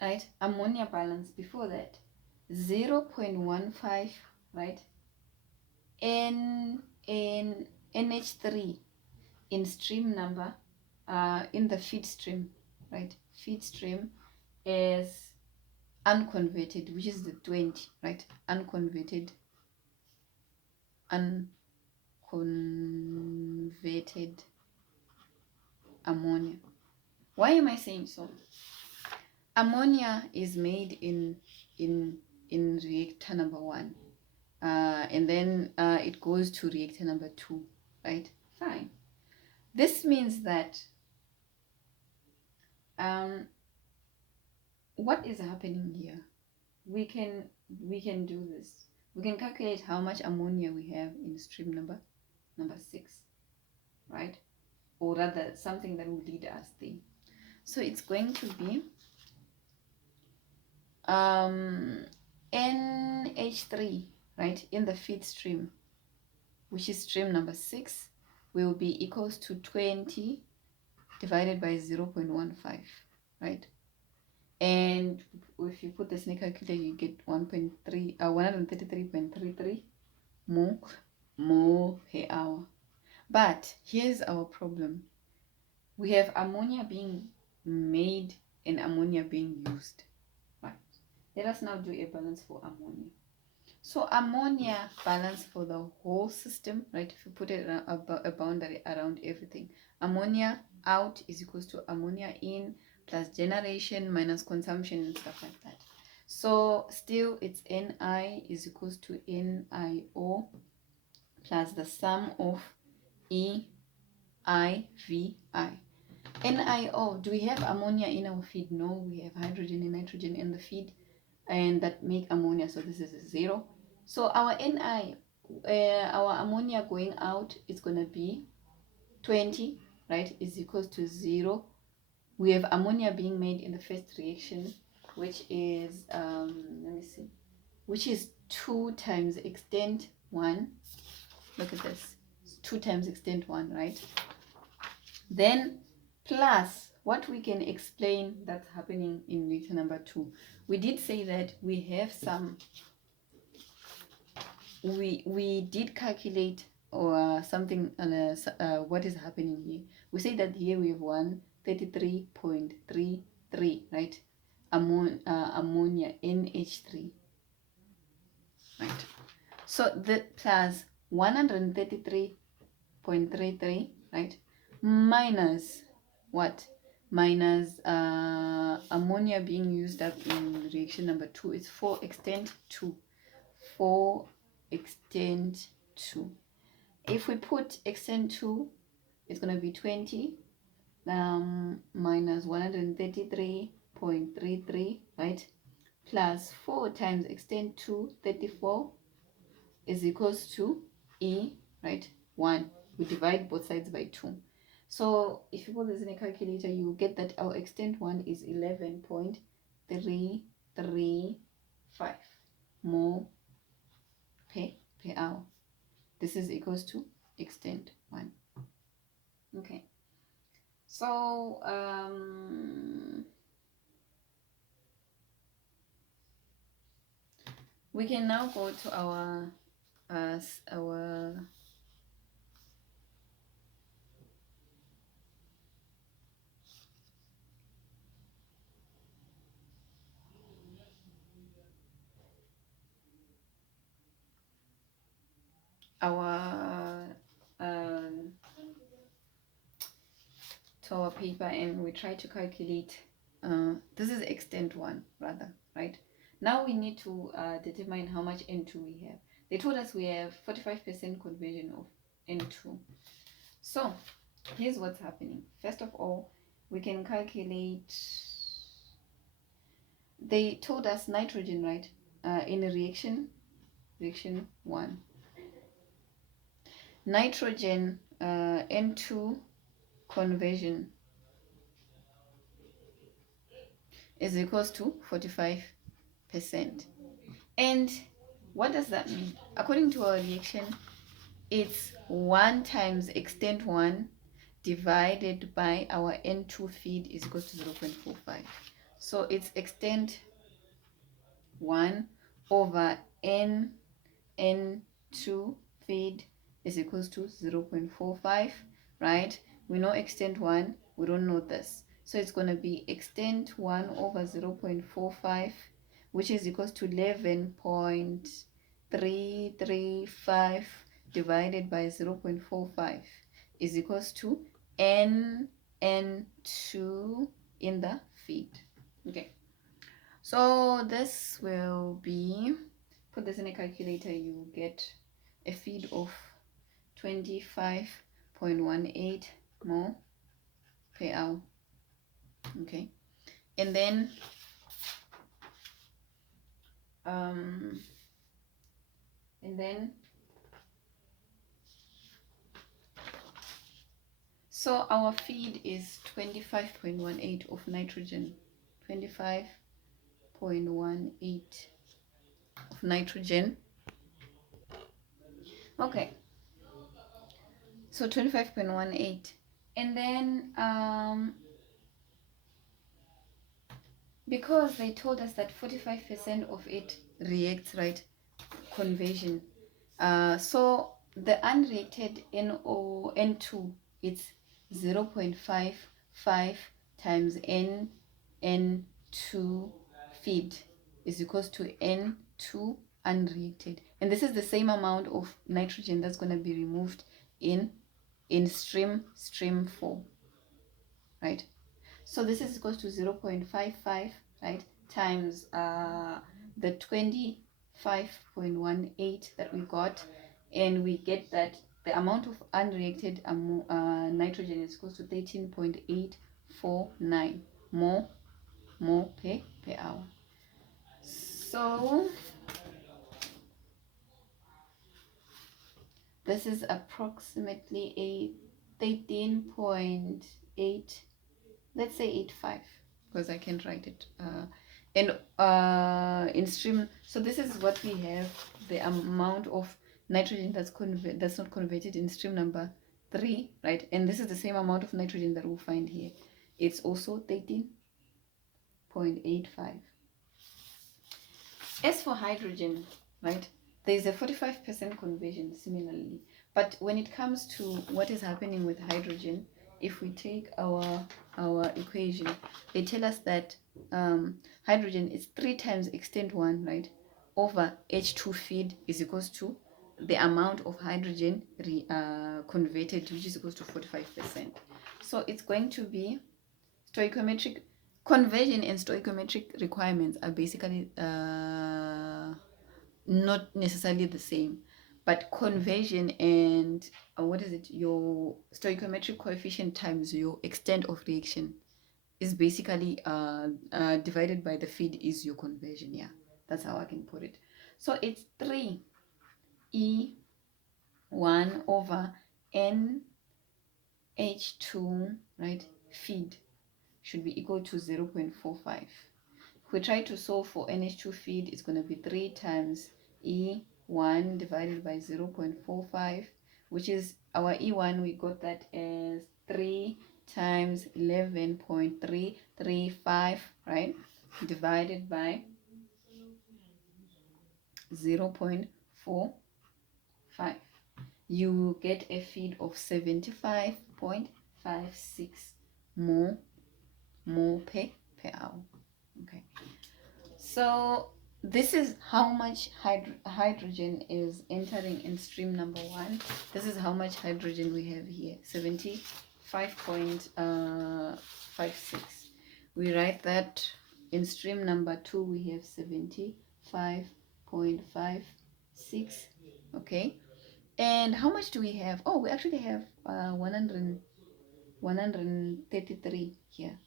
right? Ammonia balance before that 0.15, right? NH3 in stream number, in the feed stream, right? Feed stream is unconverted, which is the 20, right? Unconverted ammonia. Why am I saying so? Ammonia is made in reactor number 1, and then it goes to reactor number 2, right? Fine. This means that what is happening here? We can do this. We can calculate how much ammonia we have in stream number 6, right? Or rather, something that will lead us there. So it's going to be NH3, right, in the feed stream, which is stream number 6, will be equals to 20 divided by 0.15, right? And if you put this in a calculator, you get 133.33 mole per hour. But here's our problem. We have ammonia being made and ammonia being used. Right. Let us now do a balance for ammonia. So ammonia balance for the whole system, right? If you put it a boundary around everything, ammonia out is equals to ammonia in plus generation minus consumption and stuff like that. So still it's Ni is equals to NiO plus the sum of EIVI. NiO, do we have ammonia in our feed? No, we have hydrogen and nitrogen in the feed, and that make ammonia, so this is a 0. So our Ni, our ammonia going out is going to be 20, right, is equals to 0. We have ammonia being made in the first reaction, which is, let me see, which is 2 times extent 1. Look at this, 2 times extent 1, right? Then plus what we can explain that's happening in reactor number 2. We did say that we have some, we did calculate or something on what is happening here. We say that here we have 133.33, right? Ammonia NH3, right? So the plus 133.33, right, minus what? Minus ammonia being used up in reaction number 2 is 4 extent 2. 4 extent 2. If we put extent 2, it's going to be 20 minus 133.33, right, plus 4 times extent 2, 34, is equals to E, right, 1. We divide both sides by 2. So if you put this in a calculator, you get that our extent 1 is 11.335 mole per hour. This is equals to extent 1. Okay. So we can now go to our to our paper, and we try to calculate, this is extent 1 rather, right? Now we need to determine how much N2 we have. They told us we have 45% conversion of N2. So here's what's happening. First of all, we can calculate, they told us nitrogen, right, in a reaction 1. Nitrogen N2 conversion is equals to 45%. And what does that mean? According to our reaction, it's 1 times extent 1 divided by our N2 feed is equal to 0.45. So it's extent 1 over n2 feed is equals to 0.45, right? We know extent 1, we don't know this. So it's going to be extent 1 over 0.45, which is equals to 11.335 divided by 0.45 is equals to n2 in the feed. Okay. So this will be, put this in a calculator, you get a feed of 25.18 mole per hour. Okay. And then um and then so our feed is 25.18 of nitrogen. 25.18 of nitrogen. Okay. So 25.18. And then because they told us that 45% of it reacts, right? Conversion. So the unreacted N2, it's 0.55 times N2 feed is equals to N2 unreacted. And this is the same amount of nitrogen that's going to be removed in stream 4, right? So this is equals to 0.55, right, times the 25.18 that we got, and we get that the amount of unreacted nitrogen is equals to 13.849 mole per hour. So this is approximately a 13.8, let's say 85, because I can't write it. And in stream, so this is what we have, the amount of nitrogen that's not converted in stream number 3, right? And this is the same amount of nitrogen that we'll find here. It's also 13.85. As for hydrogen, right, there's a 45% conversion similarly. But when it comes to what is happening with hydrogen, if we take our equation, they tell us that hydrogen is 3 times extent 1, right, over H2 feed is equals to the amount of hydrogen converted, which is equals to 45%. So it's going to be stoichiometric conversion, and stoichiometric requirements are basically not necessarily the same, but conversion and what is it, your stoichiometric coefficient times your extent of reaction is basically divided by the feed is your conversion. Yeah, that's how I can put it. So it's 3E1 over NH2, right, feed should be equal to 0.45. If we try to solve for NH2 feed, it's going to be 3 times E1 divided by 0.45, which is our E1, we got that as 3 times 11.335, right, divided by 0.45. You get a feed of 75.56 mole per hour. Okay, so this is how much hydrogen is entering in stream number 1. This is how much hydrogen we have here, 75.56. We write that in stream number 2 we have 75.56. Okay, and how much do we have? Oh, we actually have 133 here,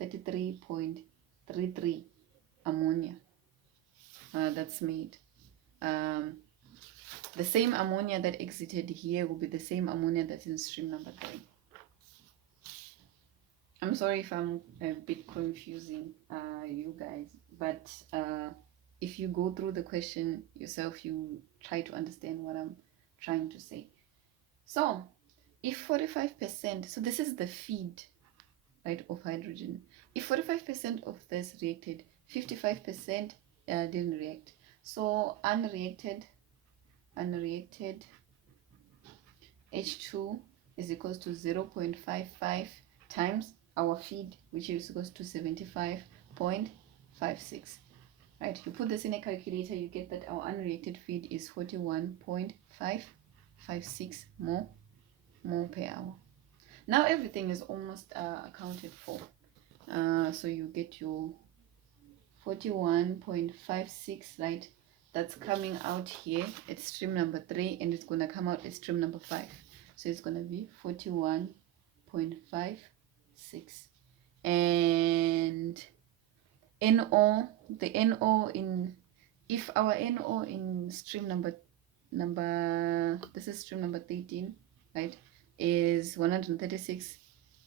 33.33 ammonia that's made. The same ammonia that exited here will be the same ammonia that's in stream number 3. I'm sorry if I'm a bit confusing you guys, but if you go through the question yourself, you try to understand what I'm trying to say. So if 45%, so this is the feed, right, of hydrogen. If 45% of this reacted, 55% didn't react. So unreacted H2 is equals to 0.55 times our feed, which is equals to 75.56. Right, you put this in a calculator, you get that our unreacted feed is 41.556 mole per hour. Now everything is almost accounted for. So you get your 41.56, right? That's coming out here at stream number 3, and it's gonna come out at stream number 5. So it's gonna be 41.56. And NO, the NO in, if our NO in stream number this is stream number 13, right, is 136.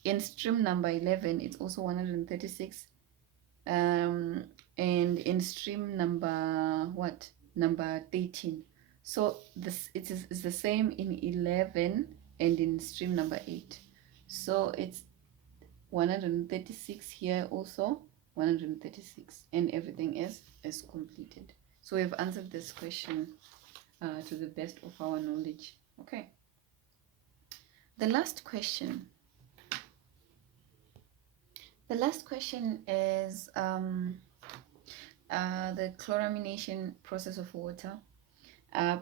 In stream number 11 it's also 136. And in stream number number 13. So this it's the same in 11 and in stream number 8. So it's 136 here, also 136, and everything is completed. So we've answered this question to the best of our knowledge. Okay, the last question is the chloramination process of water,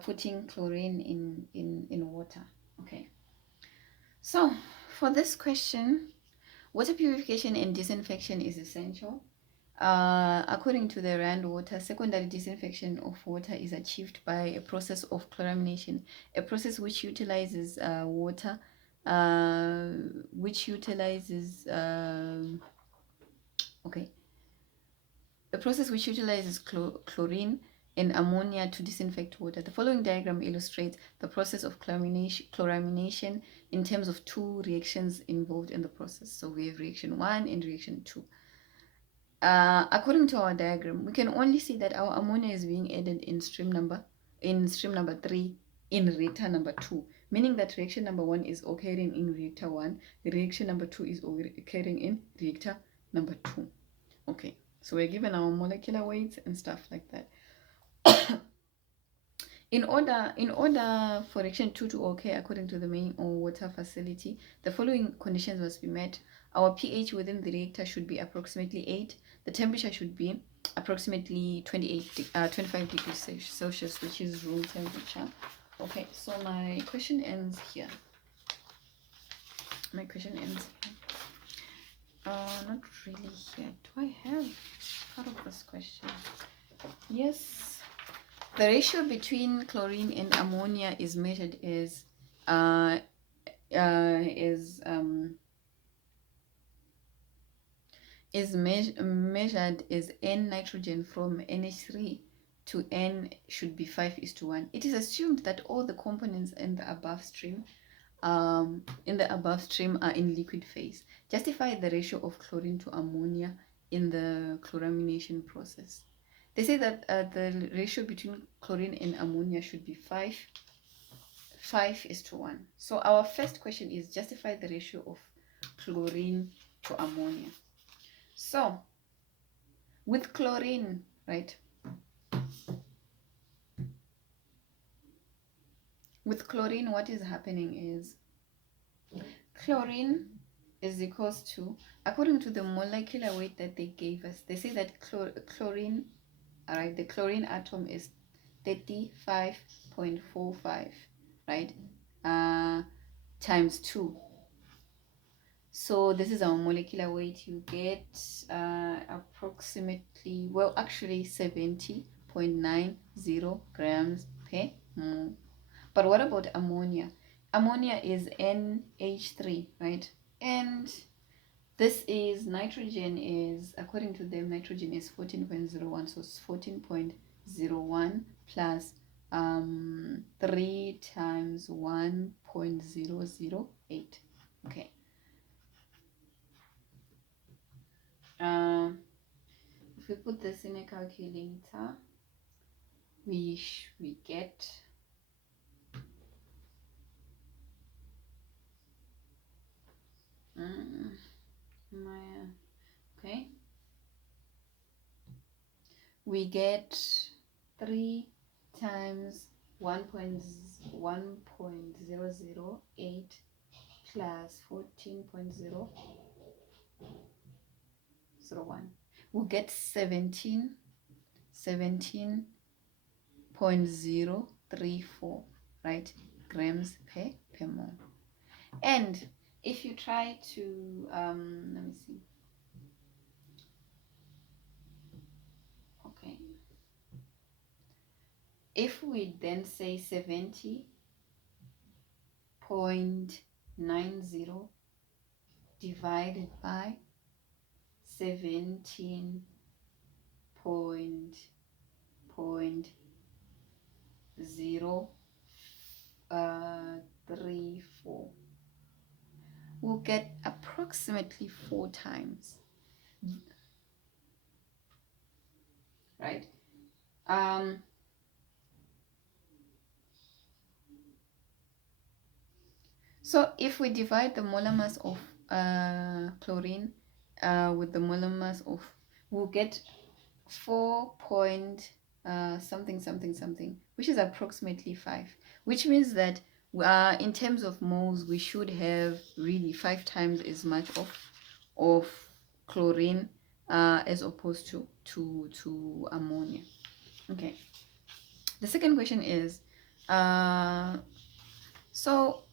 putting chlorine in water. Okay, so for this question, water purification and disinfection is essential. According to the Rand Water, secondary disinfection of water is achieved by a process of chloramination, a process which utilizes water, a process which utilizes chlorine and ammonia to disinfect water. The following diagram illustrates the process of chloramination in terms of two reactions involved in the process. So we have reaction 1 and reaction 2. According to our diagram, we can only see that our ammonia is being added in stream number 3 in reactor number 2, meaning that reaction number 1 is occurring in reactor 1, the reaction number 2 is occurring in reactor number 2. Okay, so we're given our molecular weights and stuff like that. In order for reaction 2 to occur according to the main or water facility, the following conditions must be met. Our pH within the reactor should be approximately 8. The temperature should be approximately 25 degrees Celsius, which is room temperature. Okay, so my question ends here. Not really here. Do I have part of this question? Yes. The ratio between chlorine and ammonia is measured as measured as N nitrogen from NH3 to N should be 5:1. It is assumed that all the components in the above stream are in liquid phase. Justify the ratio of chlorine to ammonia in the chloramination process. They say that the ratio between chlorine and ammonia should be 5:1. So our first question is justify the ratio of chlorine to ammonia. So with chlorine, right? With chlorine, what is happening is chlorine is equals to, according to the molecular weight that they gave us, they say that chlorine, all right, the chlorine atom is 35.45, right, times 2. So this is our molecular weight. You get approximately, well, actually 70.90 grams per mole. But what about ammonia? Ammonia is NH3, right? And this is nitrogen is, according to them, nitrogen is 14.01. So it's 14.01 plus 3 times 1.008. Okay. If we put this in a calculator, we get Okay, we get 3 times 1.008 plus 14.001. We'll get 17.034, right, grams per mole. And if you try to let me see. Okay, if we then say 70.90 divided by 17.034, we'll get approximately 4 times, right? So if we divide the molar mass of chlorine with the molar mass of, we'll get 4 point something something something, which is approximately 5, which means that in terms of moles we should have really 5 times as much of chlorine as opposed to ammonia. Okay, the second question is so